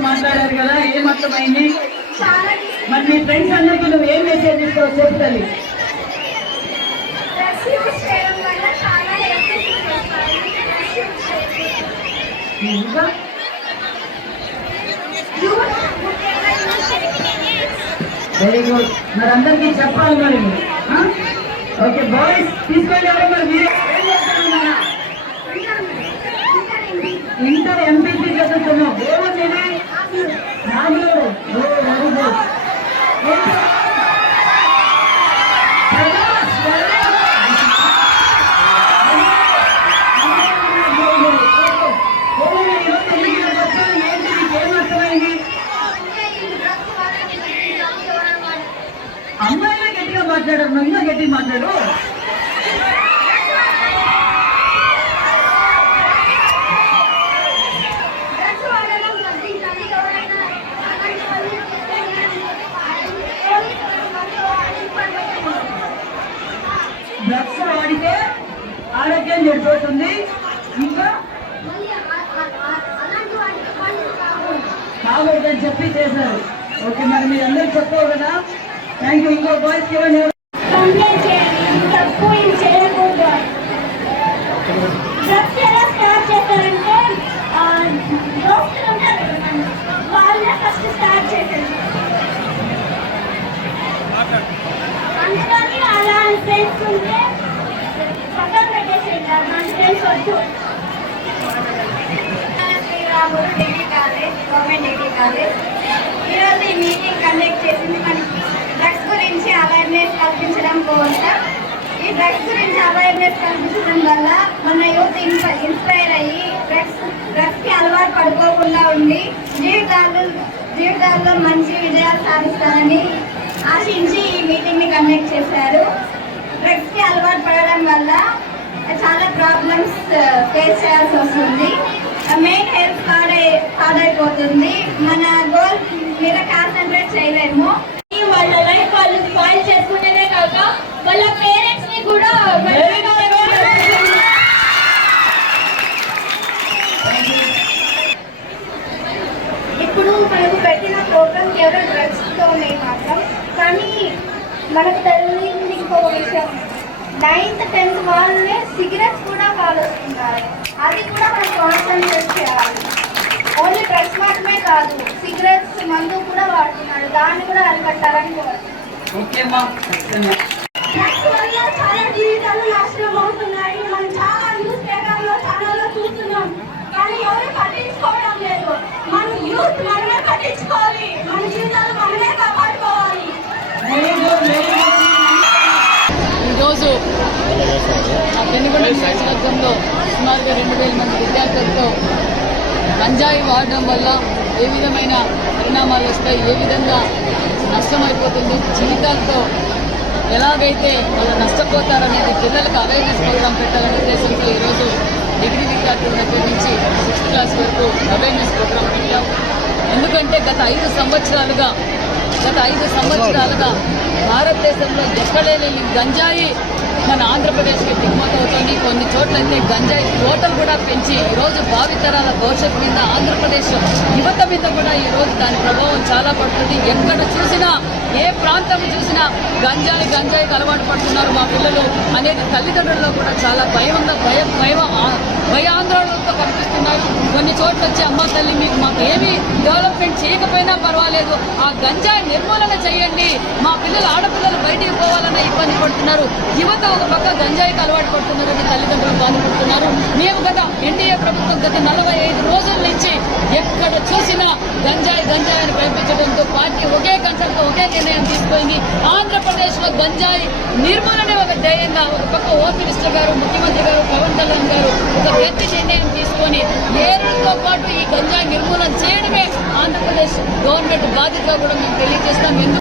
మాట్లాడారు కదా ఏం అర్థమైంది? మరి మీ ఫ్రెండ్స్ అందరికీ నువ్వు ఏం మెసేజ్ ఇస్తావు చెప్తాను ఇంకా వెరీ గుడ్ మరి అందరికీ చెప్పాలి మరి ఓకే బాయ్స్ తీసుకెళ్ళారు మరి మీరే. నేను డ్రగ్స్ వాడితే ఆరోగ్యం చెడిపోతుంది. ఇంకా కాకూడదని చెప్పి చేశారు. ఓకే మరి మీరు అందరూ చెప్పావు కదా. థ్యాంక్ యూ ఇంకో బాయ్స్ ఇవ్వండి కంప్లైంట్ చేయండి తప్పు ఏం చేయకూడదు డ్రగ్స్ ఎలా స్టార్ట్ చేస్తారంటే దోస్తులు ఉంటారు వాళ్ళే ఫస్ట్ స్టార్ట్ చేశారు అందుకని అలా ఫ్రెండ్స్ ఉంటే పక్కన మన ఫ్రెండ్స్ వద్దు శ్రీరాముడు degree college government degree college ఈరోజు ఈ మీటింగ్ కండక్ట్ చేసింది మన అవేర్నెస్ కల్పించడం కోసం ఈ డ్రగ్స్ గురించి అవేర్నెస్ కల్పించడం వల్ల మన యూత్ ఇన్స్పైర్ అయ్యి డ్రగ్స్ డ్రగ్స్కి అలవాటు పడుకోకుండా ఉండి జీవితాలు జీవితాల్లో మంచి విజయాలు సాధిస్తారని ఆశించి ఈ మీటింగ్ని కండక్ట్ చేశారు. డ్రగ్స్కి అలవాటు పడడం వల్ల చాలా ప్రాబ్లమ్స్ ఫేస్ uh, చేయాల్సి వస్తుంది. మెయిన్ హెల్త్ పాడై పాడైపోతుంది. మన కూడా ఇప్పుడు మనకు పెట్టిన ప్రోగ్రామ్ కేవలం డ్రగ్స్తోనే మాత్రం కానీ మనకు తెలియని ఇంకొక విషయం. నైన్త్ టెన్త్ వాళ్ళే సిగరెట్స్ కూడా కాలుస్తున్నారు అది కూడా మనం కాన్సన్ట్రేట్ చేయాలి. ఓన్లీ డ్రగ్స్ మాత్రమే కాదు సిగరెట్స్ మందు కూడా వాడుతున్నారు. దాన్ని కూడా అరికట్టాలని కోరుతున్నాను ఓకే అమ్మా ఖచ్చితంగా. డ్రగ్స్ వల్ల చాలా జీవితాలు నాశనం అవుతున్నాయి మనం చాలా న్యూస్ పేపర్లో ఛానల్లో చూస్తున్నాం కానీ ఎవరు పట్టించుకోవడం లేదు మన యూత్ మనమే పట్టించుకోవాలి మన జీవితాలు మనమే కాపాడుకోవాలి వెరీ గుడ్ వెరీ గుడ్ ఈరోజు ఆ పెనుగొండ నియోజకవర్గంలో సుమారుగా రెండు వేల మంది విద్యార్థులతో గంజాయి వాడడం వల్ల ఏ విధమైన పరిణామాలు వస్తాయి ఏ విధంగా నష్టమైపోతుంది జీవితాలతో ఎలాగైతే వాళ్ళు నష్టపోతారనేది పిల్లలకు అవేర్నెస్ ప్రోగ్రామ్ పెట్టాలనే ఉద్దేశంతో ఈరోజు డిగ్రీ విద్యార్థుల దగ్గర నుంచి సిక్స్త్ క్లాస్ వరకు అవేర్నెస్ ప్రోగ్రామ్ పెట్టాం. ఎందుకంటే గత ఐదు సంవత్సరాలుగా గత ఐదు సంవత్సరాలుగా భారతదేశంలో ఎక్కడే లేని గంజాయి మన ఆంధ్రప్రదేశ్కి దిగుమతి అవుతుంది. కొన్ని చోట్లన్నీ గంజాయి తోటలు కూడా పెంచి ఈరోజు భావితరాల భవిష్యత్తు మీద ఆంధ్రప్రదేశ్ యువత మీద కూడా ఈరోజు దాని ప్రభావం చాలా పడుతుంది. ఎక్కడ చూసినా ఏ ప్రాంతం చూసినా గంజాయి గంజాయికి అలవాటు పడుతున్నారు మా పిల్లలు. అనేది తల్లిదండ్రుల్లో కూడా చాలా భయంగా భయ భయం ఆ- కనిపిస్తున్నారు కొన్ని చోట్ల వచ్చి అమ్మ తల్లి మీకు మాకు ఏమీ డెవలప్మెంట్ చేయకపోయినా పర్వాలేదు. ఆ గంజాయి నిర్మూలన చేయండి. మా పిల్లలు ఆడపిల్లలు బయటికి పోవాలన్న ఇబ్బంది పడుతున్నారు. యువత ఒక పక్క గంజాయికి అలవాటు పడుతున్నారని తల్లిదండ్రులు బాధపడుతున్నారు. మేము గత ఎన్డీఏ ప్రభుత్వం గత నలభై ఐదు రోజుల నుంచి ఎక్కడ చూసినా గంజాయి గంజాయి అని ప్రయత్నించడంతో పార్టీ ఒకే కంచంతో ఒకే నిర్ణయం తీసుకుంది. ఆంధ్రప్రదేశ్లో గంజాయి నిర్మూలనే ఒక ధ్యేయంగా ఒక పక్క హోమ్ మినిస్టర్ గారు ముఖ్యమంత్రి గారు పవన్ కళ్యాణ్ గారు ఒక వ్యక్తి నిర్ణయం తీసుకొని ఏరులతో పాటు ఈ గంజాయి నిర్మూలన ఆంధ్రప్రదేశ్ గవర్నమెంట్ బాధ్యతగా కూడా మేము తెలియజేస్తాం. ఎందుకు